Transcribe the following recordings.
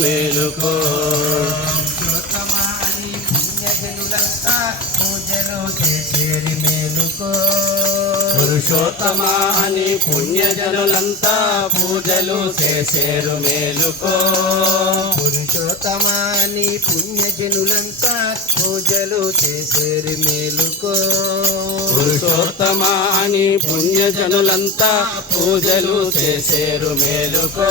మేలుకో పురుషోత్తమా అని పుణ్యజనులంతా పూజలు చేసేరు మేలుకో పురుషోత్తమా అని పుణ్యజనులంతా పూజలు చేసేరు మేలుకో పురుషోత్తమా అని పుణ్యజనులంతా పూజలు చేసేరు మేలుకో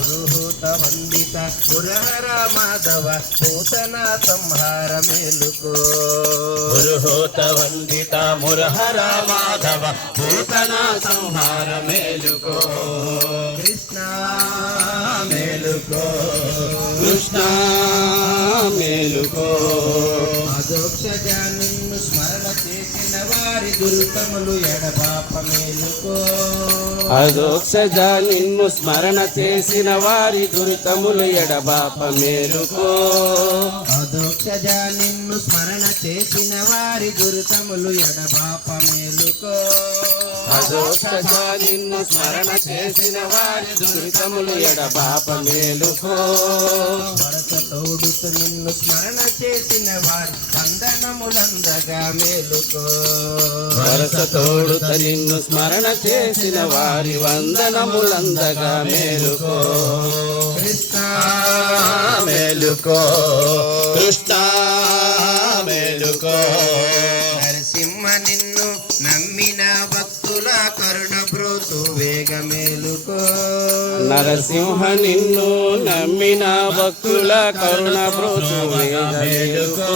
పురుహూత వందిత మురహర మాధవ నూతన సంహార మేలుకో పురుహూత వందిత మురహర మాధవ నూతన సంహార మేలుకో కృష్ణ మేలుకో కృష్ణ మేలుకో అదోక్షజ నిన్ను స్మరణ చేసిన వారి దురితములు ఎడబాప మేలుకో అదోక్షజ నిన్ను స్మరణ చేసిన వారి దురితములు ఎడబాప మేలుకో అదోక్షజ నిన్ను స్మరణ చేసిన వారి దురితములు ఎడబాప మేలుకో అదోక్షజ నిన్ను స్మరణ చేసిన వారి దురితములు ఎడబాప మేలుకో వరస తోడుతూ నిన్ను స్మరణ చేసిన వారి వందనములందగా మేలుకో వరస తోడుత నిన్ను స్మరణ చేసిన వారి వందనములందగా మేలుకో కృష్ణ మేలుకో కృష్ణ మేలుకో నరసింహ నిన్ను నమ్మిన భక్తుల కరుణ బ్రోతు వేగ మేలుకో నరసింహ నిన్ను నమ్మిన భక్తుల కరుణ బ్రోతు వేగ మేలుకో